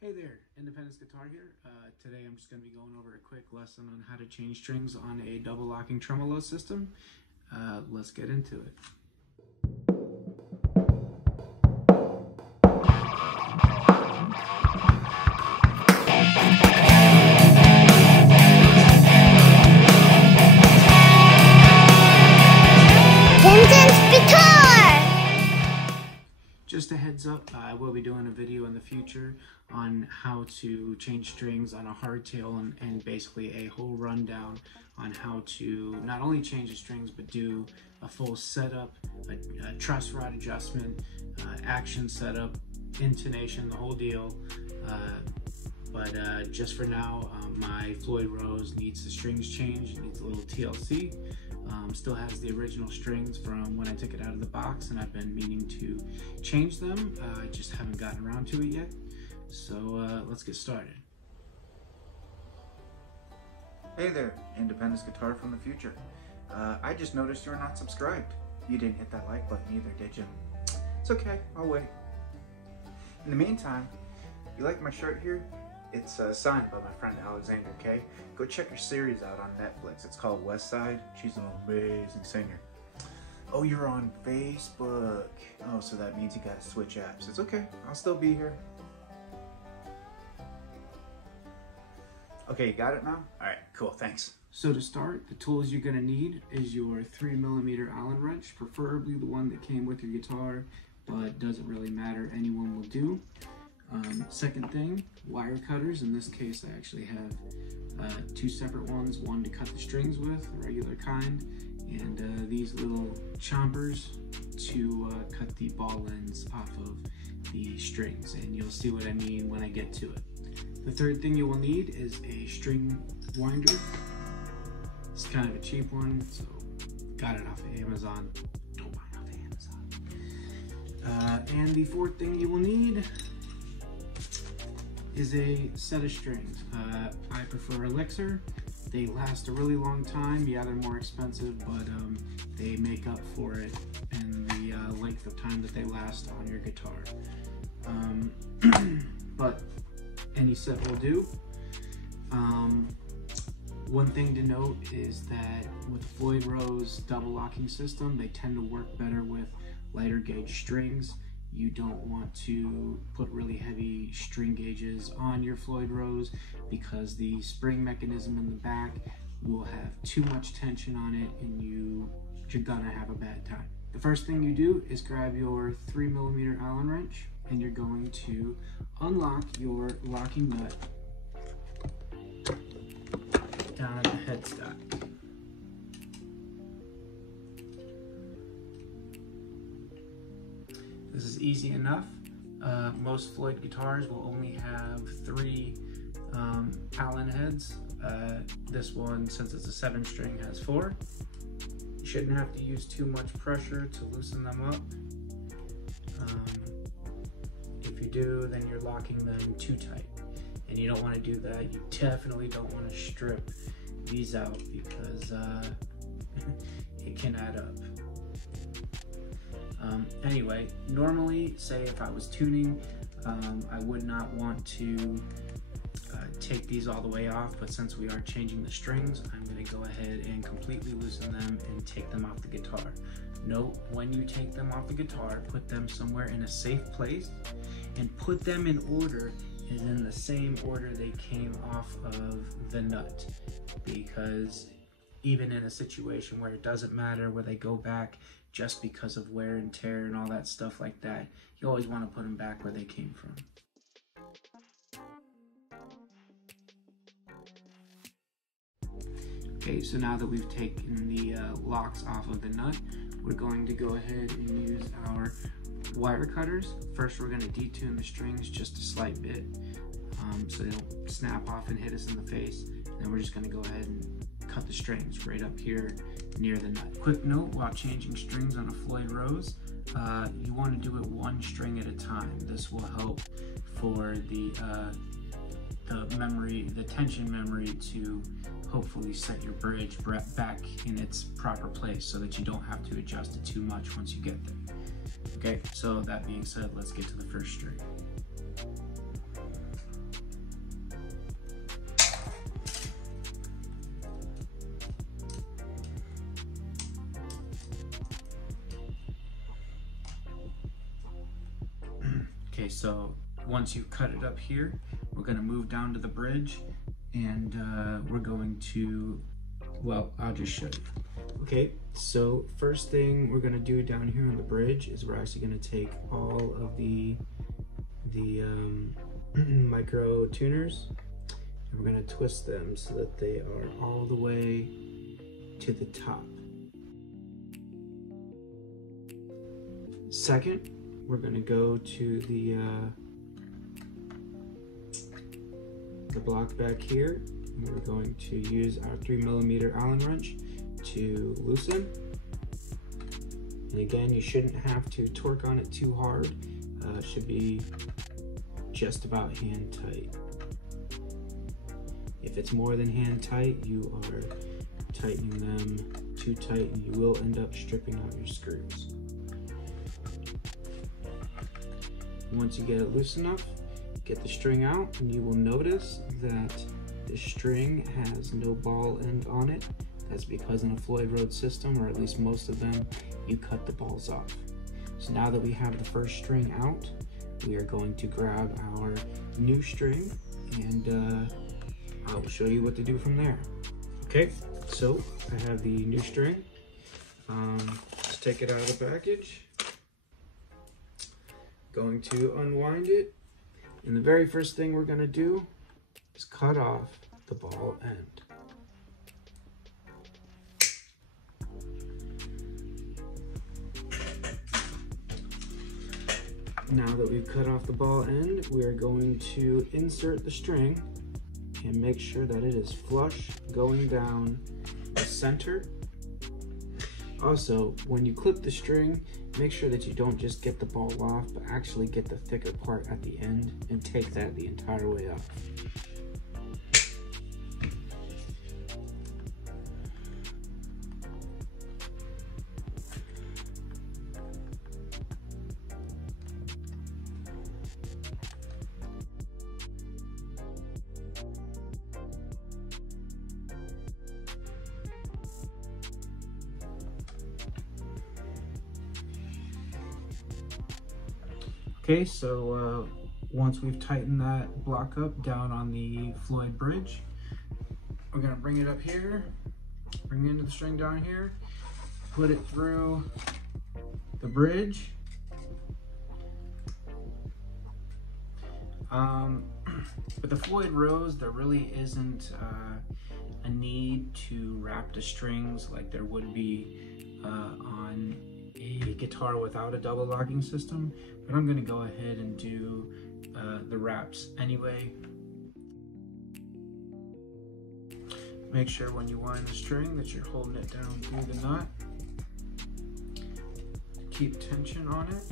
Hey there, Independence Guitar here. Today I'm just going to be going over a quick lesson on how to change strings on a double locking tremolo system. Let's get into it. Just a heads up, I will be doing a video in the future on how to change strings on a hardtail and basically a whole rundown on how to not only change the strings but do a full setup, a truss rod adjustment, action setup, intonation, the whole deal. But just for now, my Floyd Rose needs the strings changed, needs a little TLC. Still has the original strings from when I took it out of the box, and I've been meaning to change them. I just haven't gotten around to it yet. So let's get started. Hey there, Independence Guitar from the future. I just noticed you're not subscribed. You didn't hit that like button either, did you? It's okay, I'll wait. In the meantime, you like my shirt here? It's signed by my friend Alexander, okay? Go check her series out on Netflix. It's called West Side. She's an amazing singer. Oh, you're on Facebook. Oh, so that means you gotta switch apps. It's okay, I'll still be here. Okay, you got it now? All right, cool, thanks. So to start, the tools you're gonna need is your 3mm Allen wrench, preferably the one that came with your guitar, but doesn't really matter, anyone will do. Second thing, wire cutters. In this case, I actually have two separate ones, one to cut the strings with, the regular kind, and these little chompers to cut the ball ends off of the strings, and you'll see what I mean when I get to it. The third thing you will need is a string winder. It's kind of a cheap one, so got it off of Amazon. Don't buy it off of Amazon. And the fourth thing you will need is a set of strings. I prefer Elixir. They last a really long time. Yeah, they're more expensive, but they make up for it in the length of time that they last on your guitar. But any set will do. One thing to note is that with the Floyd Rose double locking system, they tend to work better with lighter gauge strings. You don't want to put really heavy string gauges on your Floyd Rose because the spring mechanism in the back will have too much tension on it and you're gonna have a bad time. The first thing you do is grab your 3mm Allen wrench and you're going to unlock your locking nut down at the headstock. This is easy enough. Most Floyd guitars will only have 3 Allen heads. This one, since it's a 7-string, has 4. You shouldn't have to use too much pressure to loosen them up. If you do, then you're locking them too tight, and you don't want to do that. You definitely don't want to strip these out because it can add up. Anyway, normally, say if I was tuning, I would not want to take these all the way off, but since we are changing the strings, I'm going to go ahead and completely loosen them and take them off the guitar. Note, when you take them off the guitar, put them somewhere in a safe place and put them in order is in the same order they came off of the nut, because even in a situation where it doesn't matter where they go back just because of wear and tear and all that stuff like that, you always want to put them back where they came from. Okay, so now that we've taken the locks off of the nut, we're going to go ahead and use our wire cutters. First, we're going to detune the strings just a slight bit so they don't snap off and hit us in the face. And then we're just going to go ahead and cut the strings right up here near the nut. Quick note, while changing strings on a Floyd Rose, you want to do it one string at a time. This will help for the memory, the tension memory, to hopefully set your bridge back in its proper place so that you don't have to adjust it too much once you get there. Okay, so that being said, let's get to the first string. Okay, so once you've cut it up here, we're gonna move down to the bridge, and we're going to, well, I'll just show you. Okay, so first thing we're gonna do down here on the bridge is we're actually gonna take all of the micro tuners, and we're gonna twist them so that they are all the way to the top. Second, we're gonna go to the block back here, and we're going to use our 3mm Allen wrench to loosen. And again, you shouldn't have to torque on it too hard. It should be just about hand tight. If it's more than hand tight, you are tightening them too tight and you will end up stripping out your screws. Once you get it loose enough, get the string out, and you will notice that the string has no ball end on it. That's because in a Floyd Rose system, or at least most of them, you cut the balls off. So now that we have the first string out, we are going to grab our new string, and I will show you what to do from there. Okay, so I have the new string. Let's take it out of the package. Going to unwind it, and the very first thing we're going to do is cut off the ball end. Now that we've cut off the ball end, we are going to insert the string and make sure that it is flush going down the center. Also, when you clip the string, make sure that you don't just get the ball off, but actually get the thicker part at the end and take that the entire way up. Okay, so once we've tightened that block up down on the Floyd bridge, we're gonna bring it up here, bring it into the string down here, put it through the bridge. With the Floyd Rose, there really isn't a need to wrap the strings like there would be on a guitar without a double locking system, but I'm going to go ahead and do the wraps anyway. Make sure when you wind the string that you're holding it down through the knot. Keep tension on it.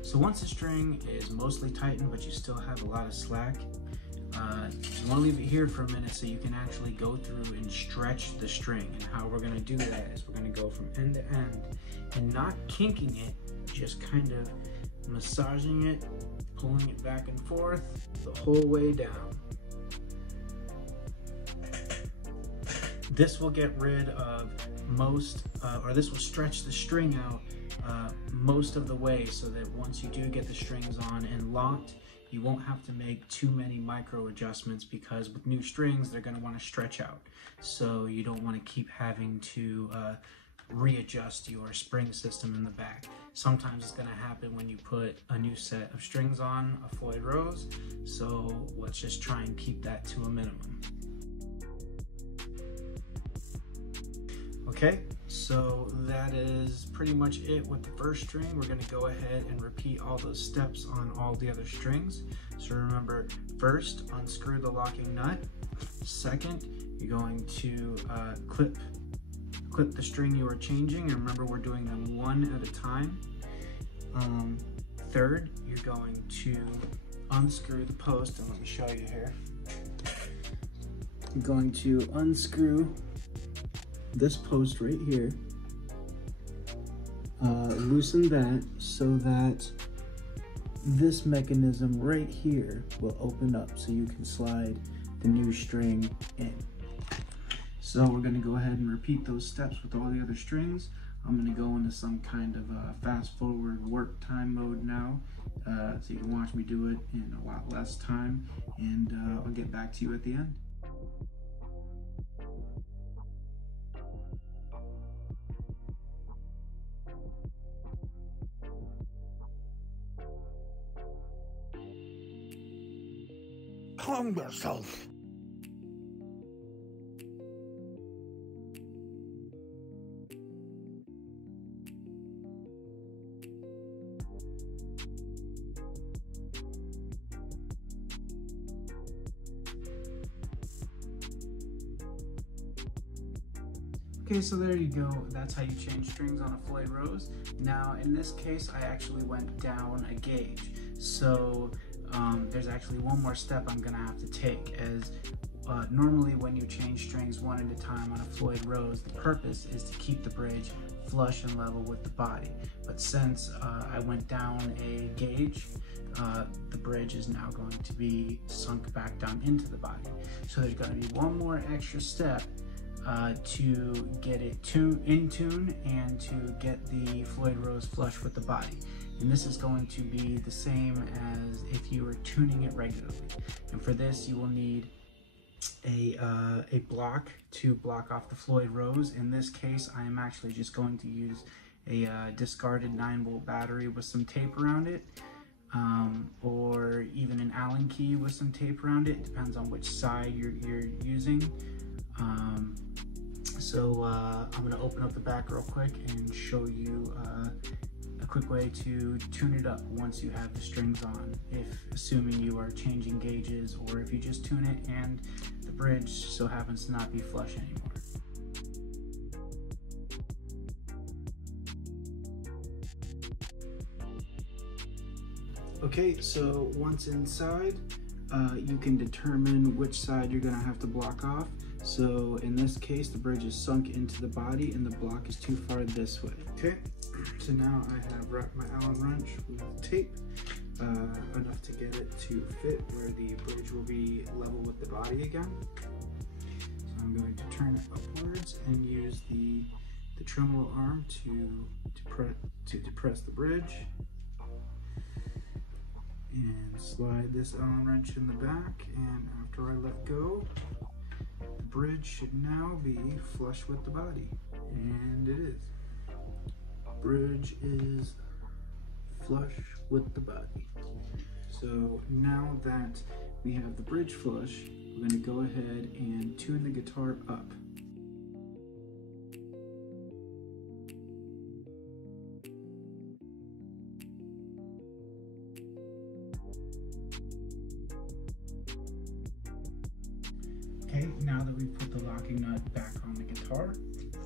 So once the string is mostly tightened, but you still have a lot of slack, you want to leave it here for a minute so you can actually go through and stretch the string. And how we're going to do that is we're going to go from end to end and not kinking it, just kind of massaging it, pulling it back and forth the whole way down. This will get rid of most, or this will stretch the string out most of the way, so that once you do get the strings on and locked, you won't have to make too many micro adjustments, because with new strings, they're going to want to stretch out. So you don't want to keep having to readjust your spring system in the back. Sometimes it's going to happen when you put a new set of strings on a Floyd Rose. So let's just try and keep that to a minimum. Okay, so that is pretty much it with the first string. We're going to go ahead and repeat all those steps on all the other strings. So remember, first, unscrew the locking nut. Second, you're going to clip the string you are changing, and remember, we're doing them one at a time. Third, you're going to unscrew the post, and let me show you here. I'm going to unscrew this post right here, loosen that so that this mechanism right here will open up, so you can slide the new string in. So we're going to go ahead and repeat those steps with all the other strings. I'm going to go into some kind of fast forward work time mode now, so you can watch me do it in a lot less time, and I'll get back to you at the end. Calm yourself. Okay, so there you go. That's how you change strings on a Floyd Rose. Now, in this case, I actually went down a gauge. So there's actually one more step I'm gonna have to take, as normally when you change strings one at a time on a Floyd Rose, the purpose is to keep the bridge flush and level with the body. But since I went down a gauge, the bridge is now going to be sunk back down into the body. So there's gonna be one more extra step to get it in tune and to get the Floyd Rose flush with the body. And this is going to be the same as if you were tuning it regularly. And for this, you will need a block to block off the Floyd Rose. In this case, I am actually just going to use a discarded 9-volt battery with some tape around it, or even an Allen key with some tape around it. Depends on which side you're using. So I'm going to open up the back real quick and show you a quick way to tune it up once you have the strings on, assuming you are changing gauges, or if you just tune it and the bridge so happens to not be flush anymore. Okay, so once inside, you can determine which side you're going to have to block off. So in this case, the bridge is sunk into the body and the block is too far this way. Okay, so now I have wrapped my Allen wrench with tape, enough to get it to fit where the bridge will be level with the body again. So I'm going to turn it upwards and use the tremolo arm to depress the bridge, and slide this Allen wrench in the back, and after I let go, the bridge should now be flush with the body, and it is. Bridge is flush with the body. So now that we have the bridge flush, we're going to go ahead and tune the guitar up. Okay, now that we've put the locking nut back on the guitar,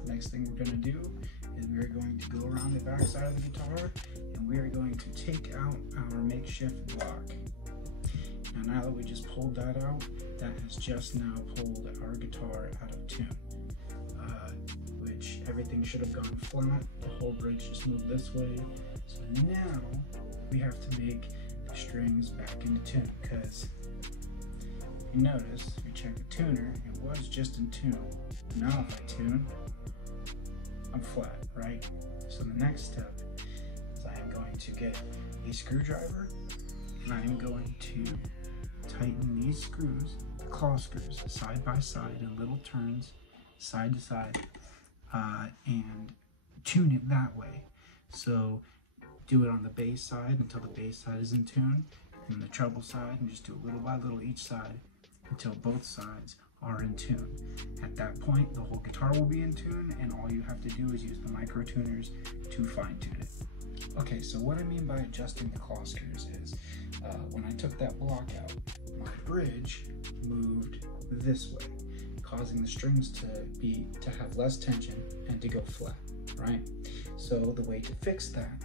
the next thing we're going to do is we're going to go around the back side of the guitar and we are going to take out our makeshift block. Now that we just pulled that out, that has just now pulled our guitar out of tune, which everything should have gone flat. The whole bridge just moved this way. So now we have to make the strings back into tune, because you notice, if you check the tuner, it was just in tune. Now if I tune, I'm flat, right? So the next step is I am going to get a screwdriver and I am going to tighten these screws, claw screws, side by side in little turns, side to side, and tune it that way. So do it on the bass side until the bass side is in tune, and the treble side, and just do it little by little each side until both sides are in tune. At that point, the whole guitar will be in tune, and all you have to do is use the micro tuners to fine tune it. Okay, so what I mean by adjusting the claw screws is, when I took that block out, my bridge moved this way, causing the strings to have less tension and to go flat, right? So the way to fix that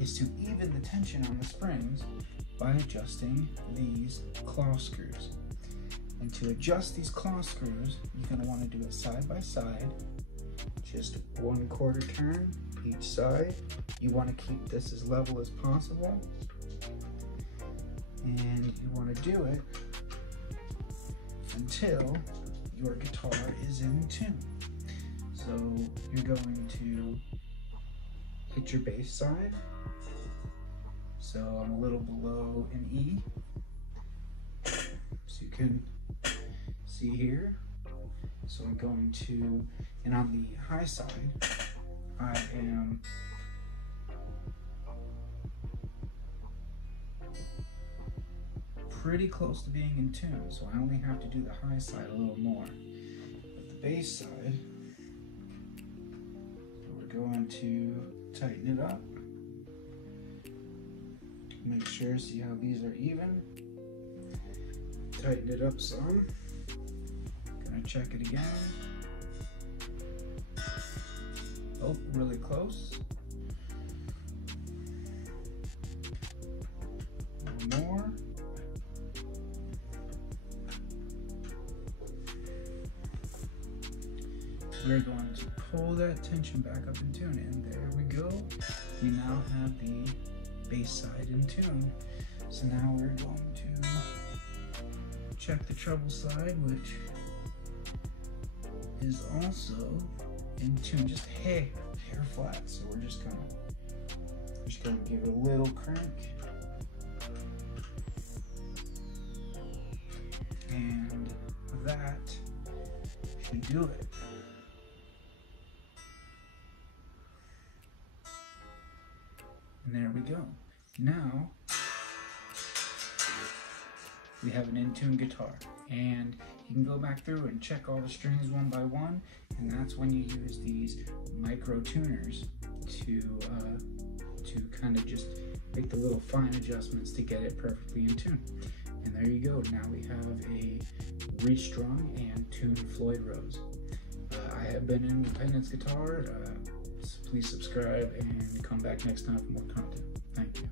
is to even the tension on the springs by adjusting these claw screws. And to adjust these claw screws, you're going to want to do it side by side, just 1/4 turn each side. You want to keep this as level as possible, and you want to do it until your guitar is in tune. So you're going to hit your bass side. So I'm a little below an E. So you can see here. So I'm going to, and on the high side, I am pretty close to being in tune. So I only have to do the high side a little more. But the bass side, we're going to tighten it up. Make sure, see how these are even. Tighten it up some. Gonna check it again. Oh, really close. One more. We're going to pull that tension back up in tune, and there we go. We now have the bass side in tune. So now we're going to check the treble side, which is also in tune, just hair flat. So we're just gonna give it a little crank, and that should do it. And there we go. Now we have an in-tune guitar, and you can go back through and check all the strings one by one, and that's when you use these micro tuners to kind of just make the little fine adjustments to get it perfectly in tune. And there you go. Now we have a restrung and tuned Floyd Rose. I have been Independence Guitar. Please subscribe and come back next time for more content. Thank you.